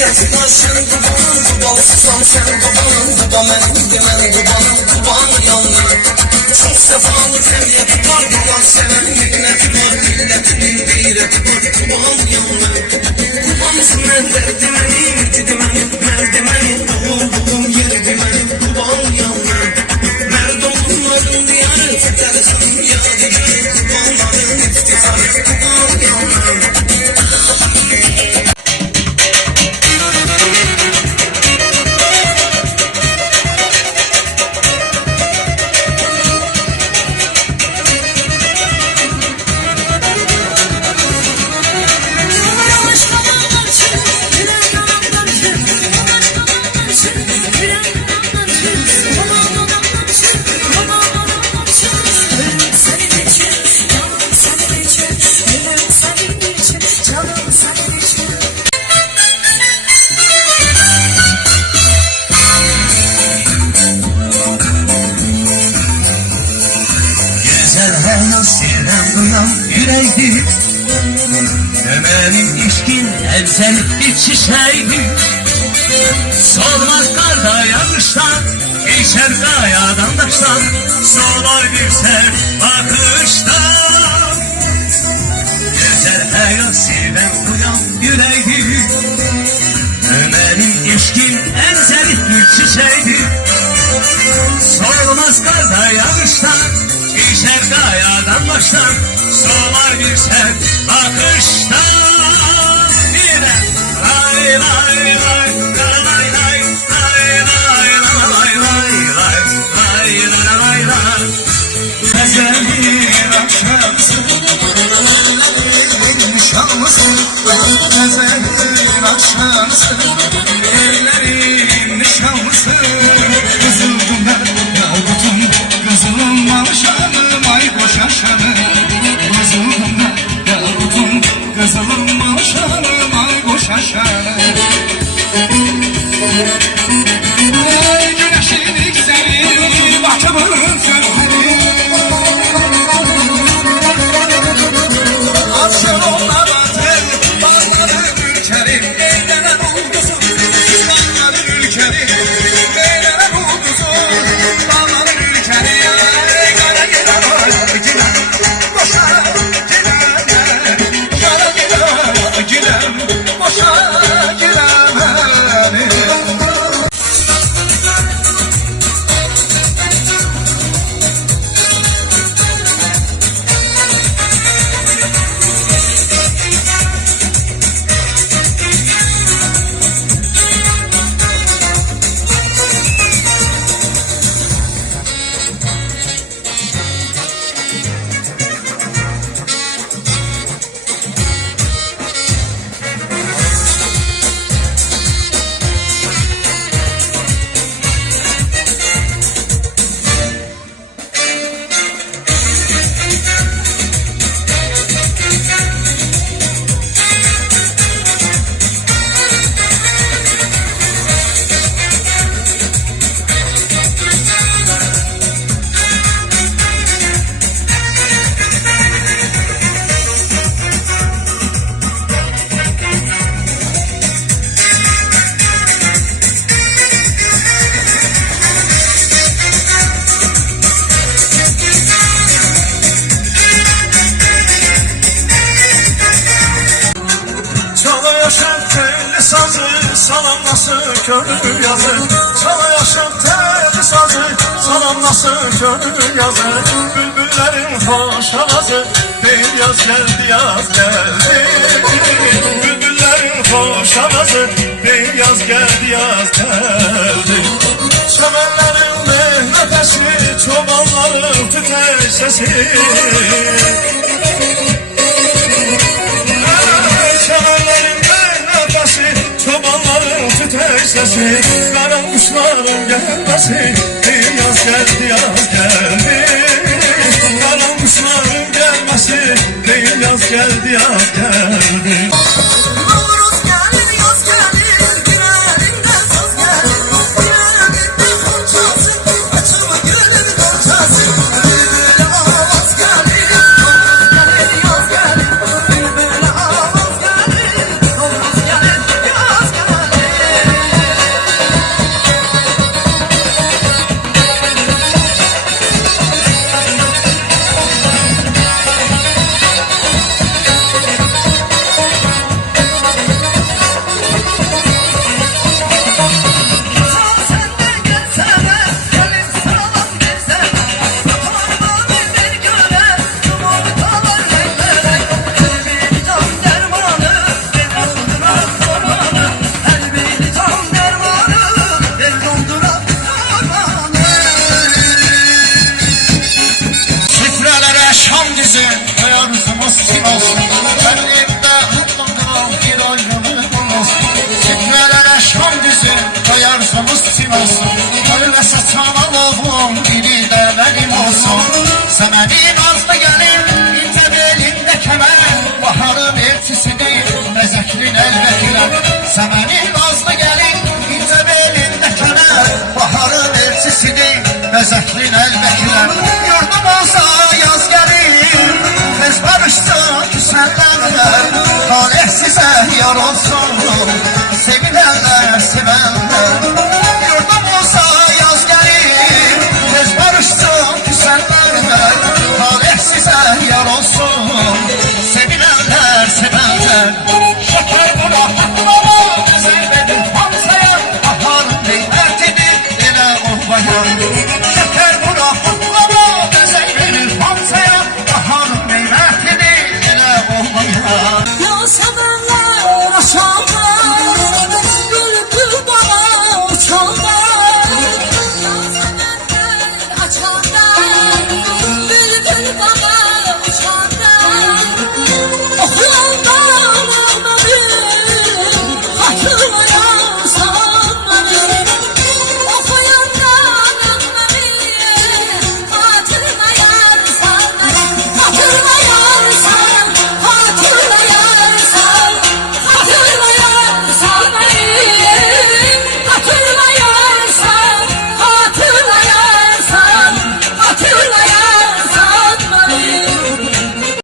yatmaz sen dubanın, duban susam sen dubanın, duban benimdir ben dubanın, dubanın yanına. Çok sefalı təbiyyəti var, duban sevən minnəti var, millətinin qeyrəti var, dubanın yanına. Dubanısın mən dərdi mənim, iti mənim, mərdi mənim, doğulduğum yerdi mənim, dubanın yanına. Mərd olmadım diyarı, fətəli xanım yadigarı, dubanların iftiharı, dubanın yanına. Yüreğdi Ömer'in işkin evsel bir çiçeğdi. Solmaz karda yağıştan, geçer kayadan taştan, solar bir ser bakıştan. Güzel hayat seven uyan yüreğdi Ömer'in işkin evsel bir çiçeğdi. Solmaz karda yağıştan, geçer kayadan baştan, solar bir ser bakıştan. Yine lay lay lay lay lay lay lay lay lay lay lay. Gazelin akşamsın, ellerin nişanlısın. Gazelin akşamsın, ellerin nişanlısın. Kızıldım ben yavrutum, kızılım alşanım, ay boşaşanım. Kızılım ben yavrutum, kızılım alşanım, ay boşaşanım. Güneşin güzeli, bakımın sözleri. Akşam onlar batır, bağların ülkerim. Eğlenen ulduzum, bağların ülkerim. Eğlenen ulduzum, bağların ülkerim. Kara gelen ay giden, boşa giden. Kara gelen ay giden, boşa giden. Sazı salamlasın könül yazı, çala yaşım teli sazı salamlasın könül yazı. Bülbüllerin hoş havası, değil yaz geldi yaz geldi. Bülbüllerin hoş havası, değil yaz geldi yaz geldi. Çemenlerin nefesi, çobanların tüter sesi. Çemenlerin çobanların tüter sesi, kara kuşların gelmesi. Yaz geldi yaz geldi. Kara kuşların gelmesi, yaz geldi yaz geldi. Səməni